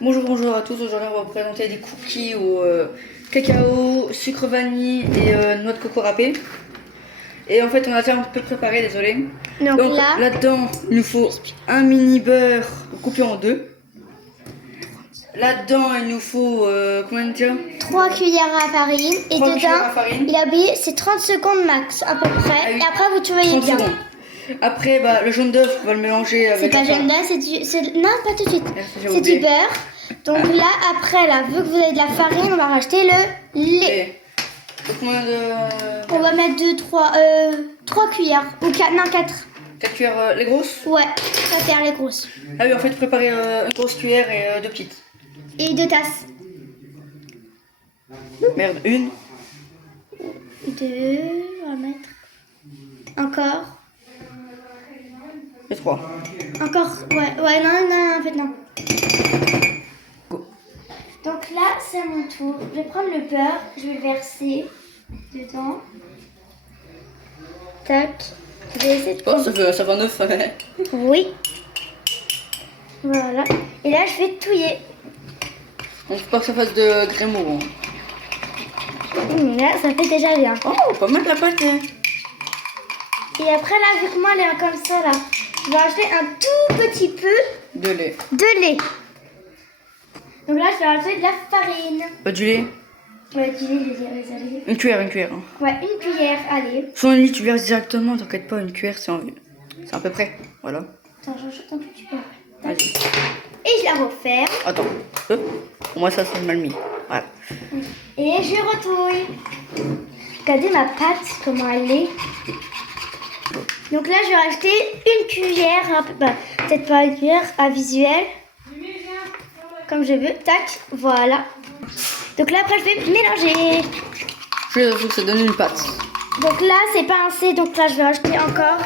Bonjour à tous, aujourd'hui on va vous présenter des cookies au cacao, sucre vanille et noix de coco râpée. Et en fait on a déjà un peu préparé, désolé. Donc là-dedans il nous faut un mini beurre coupé en deux. Là-dedans il nous faut combien de dire 3 cuillères à farine. Et dedans il a oublié c'est 30 secondes max à peu près. Ah oui. Et après vous surveillez bien. Secondes. Après le jaune d'œuf on va le mélanger avec. C'est pas jaune d'œuf, non pas tout de suite. C'est du beurre. Donc là après là, vu que vous avez de la farine, on va rajouter le lait. On va mettre 3 cuillères ou 4, non 4. 4 cuillères les grosses? Ouais, ça faire les grosses. Ah oui, en fait préparer une grosse cuillère et 2 petites. Et 2 tasses. Merde, 1. 2, on va mettre. Encore. Et 3. Encore, ouais, non, en fait non. Go. Donc là, c'est à mon tour. Je vais prendre le beurre, je vais le verser dedans. Tac. Je vais essayer de... Oh, ça fait un œuf. Oui. Voilà. Et là, je vais touiller. On ne faut pas que ça fasse de grémeaux. Là, ça fait déjà bien. Oh, pas mal la pâte. Et après, là, vu que moi, elle est comme ça, là, je vais rajouter un tout petit peu de lait. Donc là, je vais rajouter de la farine. Pas du lait? Ouais, du lait, désolé. Une cuillère. Ouais, une cuillère, allez. Son lit, tu verses directement, t'inquiète pas, une cuillère, c'est à peu près. Voilà. Attends, j'ajoute un petit peu. Vas-y. Et je la referme. Attends. Pour moi, ça, c'est mal mis. Voilà. Et je retouille. Regardez ma pâte, comment elle est. Donc là, je vais rajouter une cuillère, peut-être pas une cuillère, à visuel. Comme je veux. Tac, voilà. Donc là, après, je vais mélanger. Il faut que ça donne une pâte. Donc là, c'est pas assez, donc là, je vais rajouter encore.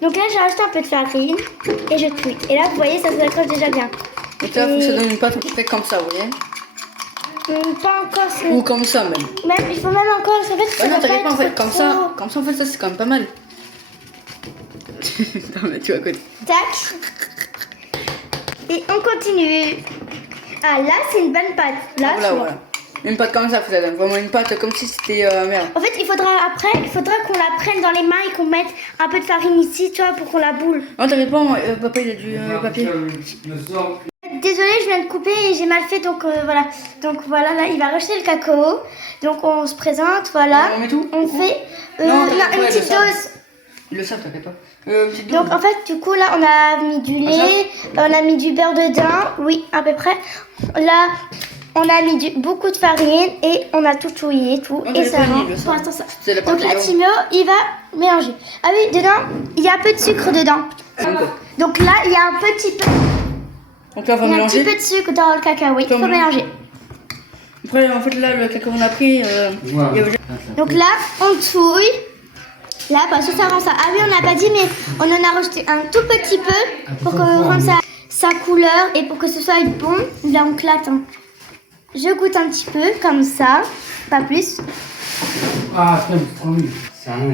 Donc là, j'ai rajouté un peu de farine et je touille. Et là, vous voyez, ça se accroche déjà bien. Donc là, il faut que ça donne une pâte à peu près comme ça, vous voyez? Pas encore. Ou comme ça, même. Il faut même encore. En fait, ça non, t'inquiète pas, en fait, comme ça, en fait, ça, c'est quand même pas mal. Non, mais tu vas côté. Tac. Et on continue. Ah, là, c'est une bonne pâte. Là, voilà. Une pâte comme ça, ça donne vraiment une pâte comme si c'était merde. En fait, il faudra qu'on la prenne dans les mains et qu'on mette un peu de farine ici, tu vois, pour qu'on la boule. Non, t'inquiète pas, papa, il a du papier. Désolée, je viens de couper et j'ai mal fait, donc voilà. Donc voilà, là, il va rejeter le cacao. Donc on se présente, voilà. On met tout? On fait une petite dose. Le sable, t'inquiète pas. Petite dose. Donc en fait, du coup, là, on a mis du lait, on a mis du beurre dedans, oui, à peu près. Là, on a mis beaucoup de farine et on a tout touillé, tout. Et ça rend pour l'instant ça. Donc là, Timo, il va mélanger. Ah oui, dedans, il y a un peu de sucre dedans. Donc là, il y a un petit peu. Donc là, on va il y a mélanger. Un petit peu de sucre dans le cacao, oui, il faut mélanger. Après, en fait, là, le cacao qu'on a pris. Donc là, on touille. Là, parce que ça rend ça. Ah oui, on n'a pas dit, mais on en a rajouté un tout petit peu pour que rende sa couleur et pour que ce soit bon. Là, on clate. Hein. Je goûte un petit peu, comme ça, pas plus.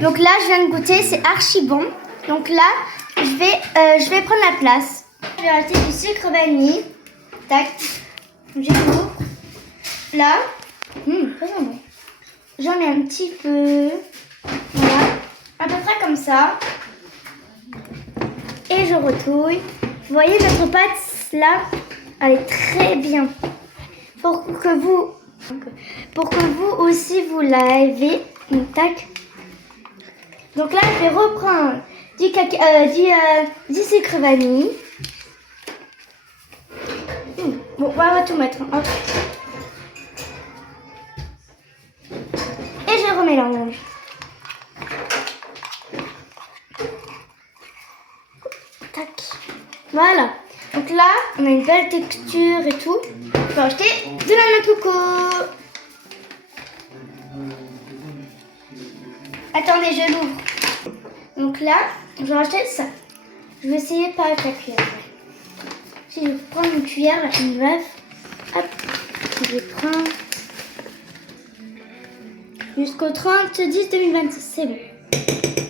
Donc là, je viens de goûter, c'est archi bon. Donc là, je vais prendre la place. Je vais rajouter du sucre vanille. Tac. J'ouvre. Là, vraiment bon. J'en mets un petit peu. Voilà. À peu près comme ça. Et je retouille. Vous voyez, notre pâte, là, elle est très bien. Pour que vous aussi vous l'avez. Tac. Donc là, je vais reprendre du sucre vanille. Bon, on va tout mettre. Hop. Et je remélange. Tac. Voilà. Donc là, on a une belle texture et tout. Je vais rajouter de la noix de coco. Attendez, je l'ouvre. Donc là, je vais rajouter ça. Je vais essayer pas avec la cuillère. Si je prends une cuillère, là, une baffe. Hop. Je vais prendre jusqu'au 30/10/2026. C'est bon.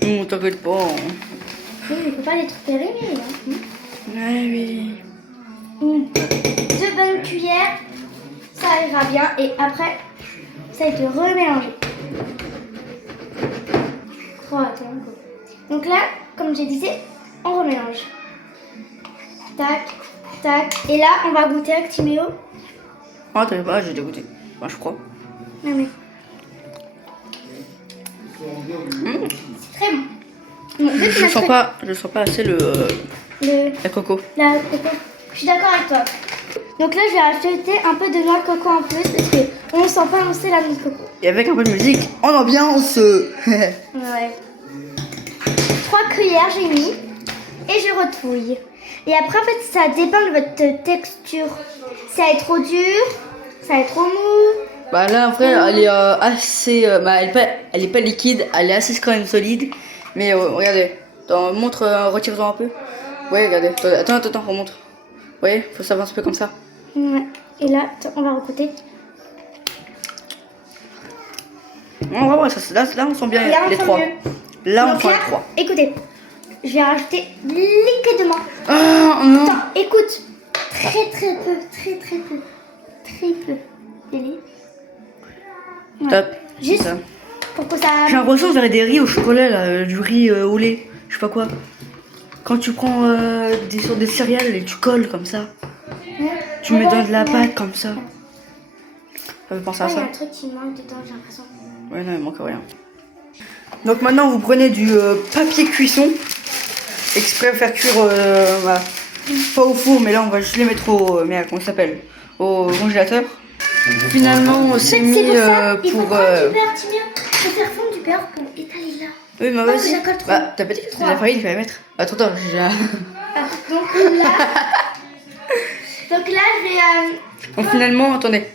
Non, t'inquiète pas. Oui, il ne faut pas les trop périmés, là. Ouais, oui. 1, 2, cuillère, ça ira bien. Et après, ça va être remélanger. Donc là, comme je disais, on remélange. Tac, tac. Et là, on va goûter avec Timéo. Ah, t'avais pas, j'ai déjà goûté. Enfin, je crois. Non, mais... C'est très bon. Je sens pas assez la coco. La coco. Je suis d'accord avec toi. Donc là, je vais ajouter un peu de noix de coco en plus parce qu'on ne sent pas lancer la noix de coco. Et avec un peu de musique en ambiance. Ouais. 3 cuillères, j'ai mis. Et je retouille. Et après, en fait, ça dépend de votre texture. Ça va être trop dur, ça va être trop mou. Bah là, après, elle est assez... elle est pas liquide, elle est assez quand même solide. Mais regardez, montre, retire-en un peu. Ouais, regardez, attends, remontre. Vous voyez, faut savoir un peu comme ça. Ouais. Et là, on va recouter. Ouais, là, on sent bien là, les 3. Là, on sent les 3. Écoutez, je vais rajouter liquidement. Ah, non. Attends, écoute. Très peu. Très peu. Ouais. Top. Juste pour que ça... J'ai l'impression que j'aurais des riz au chocolat, là, du riz au lait, je sais pas quoi. Quand tu prends sur des céréales et tu colles comme ça. Ouais. Tu mets dans de la pâte comme ça. Ça fait penser à Il y a ça. un truc qui manque dedans, j'ai l'impression. Ouais, non, il manque rien. Donc maintenant, vous prenez du papier cuisson. Exprès à faire cuire, voilà. Pas au four, mais là, on va juste les mettre comment ça s'appelle, au congélateur. Finalement, on s'est mis pour ça, il faut pour... prendre du beurre, Timur. Il faut faire fondre du beurre pour étaler là. Oui, mais Non, vas-y. je la colle trop. Bah, t'as pas dit que c'était de la farine qu'il fallait mettre. Attends, j'ai... Donc là, je vais... Donc finalement, attendez,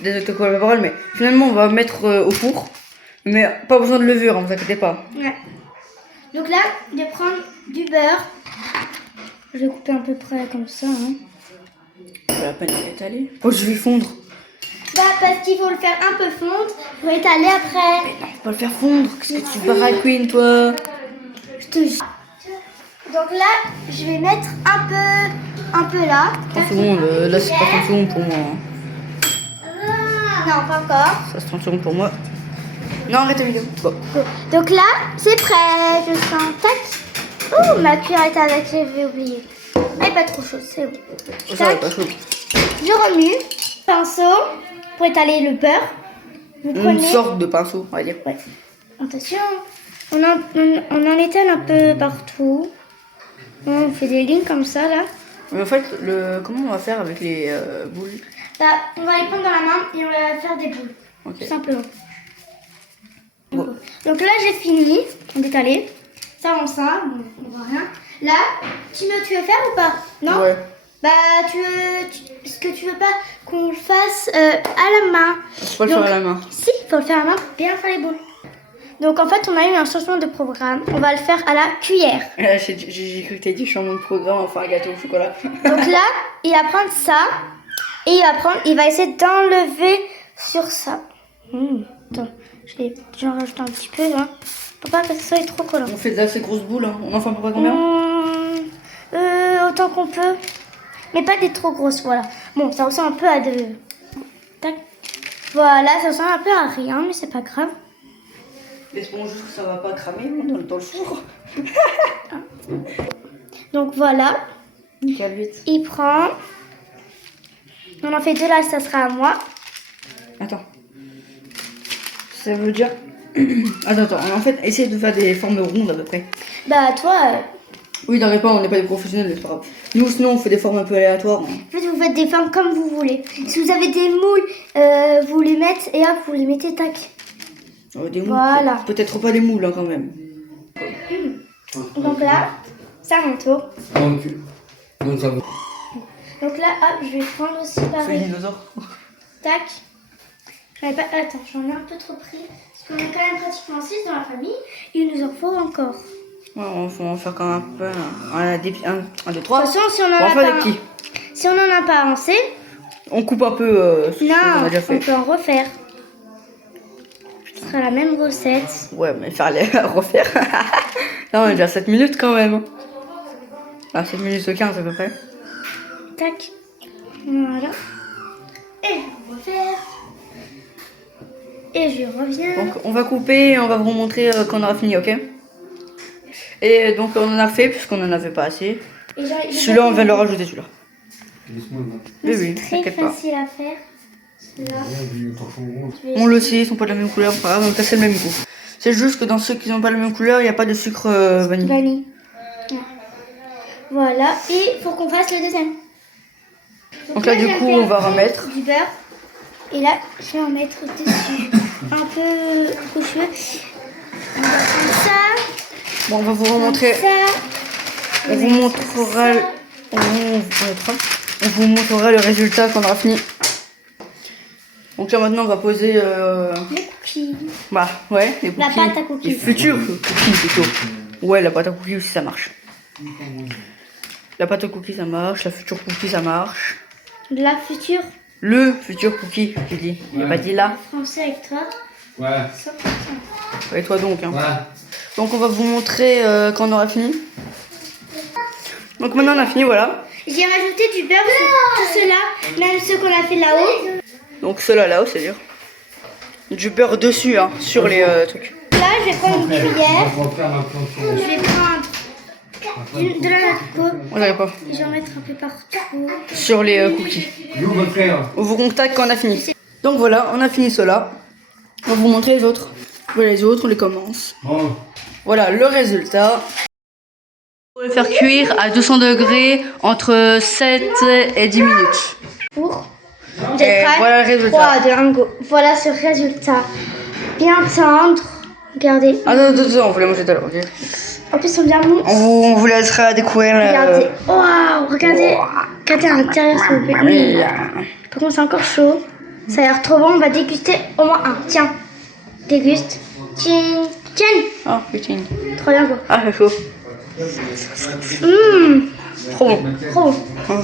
désolé de te couper la parole, mais finalement, on va mettre au four. Mais pas besoin de levure, hein, vous inquiétez pas. Ouais. Donc là, je vais prendre du beurre. Je vais couper à peu près comme ça. Hein. Ça va pas l'étaler. Oh, je vais fondre. Bah, parce qu'il faut le faire un peu fondre pour étaler après. Mais non, faut pas le faire fondre. Qu'est-ce que tu baragouines, toi? Je te jure. Donc là, je vais mettre un peu là. 30 secondes, là c'est pas 30 secondes pour moi. Hein. Non, pas encore. Ça c'est 30 secondes pour moi. Non, arrête la vidéo. Bon. Donc là, c'est prêt. Je sens. Tac. Ouh, ma cuillère est avec, j'avais oublié. Elle est pas trop chaude, c'est bon. Ça va pas chaud. Je remue. Pinceau pour étaler le beurre. Vous prenez... Une sorte de pinceau, on va dire. Ouais. Attention. On en étale un peu partout. On fait des lignes comme ça, là. Mais en fait, comment on va faire avec les boules? Bah, on va les prendre dans la main et on va faire des boules. Ok. Tout simplement. Bon. Donc là, j'ai fini d'étaler. Ça, on voit rien. Là, tu veux faire ou pas? Non? Ouais. Bah, est-ce que tu veux pas qu'on le fasse à la main? Faut pas le faire à la main. Si, il faut le faire à la main pour bien faire les boules. Donc en fait, on a eu un changement de programme. On va le faire à la cuillère. J'ai cru que t'as dit changement de programme, enfin un gâteau au chocolat. Donc là, il va prendre ça et il va essayer d'enlever sur ça. Attends, j'en rajoute un petit peu là. Pour pas que ça soit trop collant. On fait d'assez grosses boules, hein. On en fait à peu près combien? Autant qu'on peut. Mais pas des trop grosses, voilà. Bon, ça ressemble un peu à de... Tac. Voilà, ça ressemble un peu à rien, mais c'est pas grave. Espérons juste que ça va pas cramer dans le four. Donc voilà. Nickel, vite. Il prend. On en fait 2 là, ça sera à moi. Attends. Ça veut dire... Attends. En fait, essaye de faire des formes rondes à peu près. Bah toi... Oui, t'inquiète pas, on n'est pas des professionnels, mais c'est pas grave. Nous, sinon, on fait des formes un peu aléatoires. Hein. En fait, vous faites des formes comme vous voulez. Si vous avez des moules, vous les mettez et hop, vous les mettez tac. Des moules, voilà. Peut-être pas des moules, hein, quand même. Donc là, c'est à mon tour. Donc ça va. Donc là, hop, je vais prendre aussi C'est un pareil. dinosaure. Tac. Attends, j'en ai un peu trop pris. Parce qu'on est quand même pratiquement 6 dans la famille. Il nous en faut encore. Ouais, on va faire quand même un peu. Un, deux, trois. De toute façon, si on en On a va pas, faire des petits. si on en a pas assez, On coupe un peu ce qu'on a non, déjà on fait. peut en refaire. Ce sera la même recette. Ouais, mais faire les refaire. Là, on est déjà à 7 minutes quand même. Ah, 7 minutes 15 à peu près. Tac. Voilà. Et on va faire. Et je reviens. Donc on va couper et on va vous montrer quand on aura fini, ok? Et donc on en a fait puisqu'on n'en avait pas assez. Celui-là, on va le rajouter celui-là. C'est très facile à faire. On le sait, ils sont pas de la même couleur, pas grave, donc là c'est le même goût. C'est juste que dans ceux qui n'ont pas la même couleur, il n'y a pas de sucre vanille. Ouais. Voilà, et il faut qu'on fasse le deuxième. Donc là du coup on va remettre du beurre. Et là, je vais en mettre dessus. Un peu coucheux. On va prendre ça. Bon, on va vous remontrer. On vous montrera. On vous montrera le résultat quand on aura fini. Donc là maintenant on va poser les cookies. Bah ouais, les cookies. La pâte à cookies. Les futurs cookies plutôt. Ouais, la pâte à cookies aussi ça marche. La pâte à cookies ça marche, la future cookie ça marche. La future. Le futur cookie, j'ai dit. Il a pas dit là. Français avec toi. Ouais. Et toi donc. Hein. Ouais. Donc on va vous montrer quand on aura fini. Donc maintenant on a fini, voilà. J'ai rajouté du beurre sur tout cela, même ceux qu'on a fait là-haut. Donc ceux-là là-haut, c'est-à-dire du beurre dessus, hein, sur les trucs. Là, je vais prendre une cuillère. Je vais prendre de la coco. On n'arrive pas. Je vais en mettre un peu partout. Sur les cookies. On vous contacte quand on a fini. Donc voilà, on a fini cela. On va vous montrer les autres. Voilà les autres, on les commence. Voilà le résultat. On va le faire cuire à 200 degrés entre 7 et 10 minutes. Pour vous êtes prêts? Voilà le résultat. 3, 2, 1, go. Voilà ce résultat. Bien tendre. Regardez. Attends, on va les manger tout à l'heure, ok? En plus, on vient mou. On vous laissera découvrir. Regardez. Waouh, regardez. Regardez à l'intérieur, s'il vous plaît. Par contre, c'est encore chaud. Ça a l'air trop bon. On va déguster au moins un. Tiens. Déguste. Tiens. Oh putain. Trop bien, go. Ah, c'est chaud. Mmh. Trop bon. Trop bon. Ouais.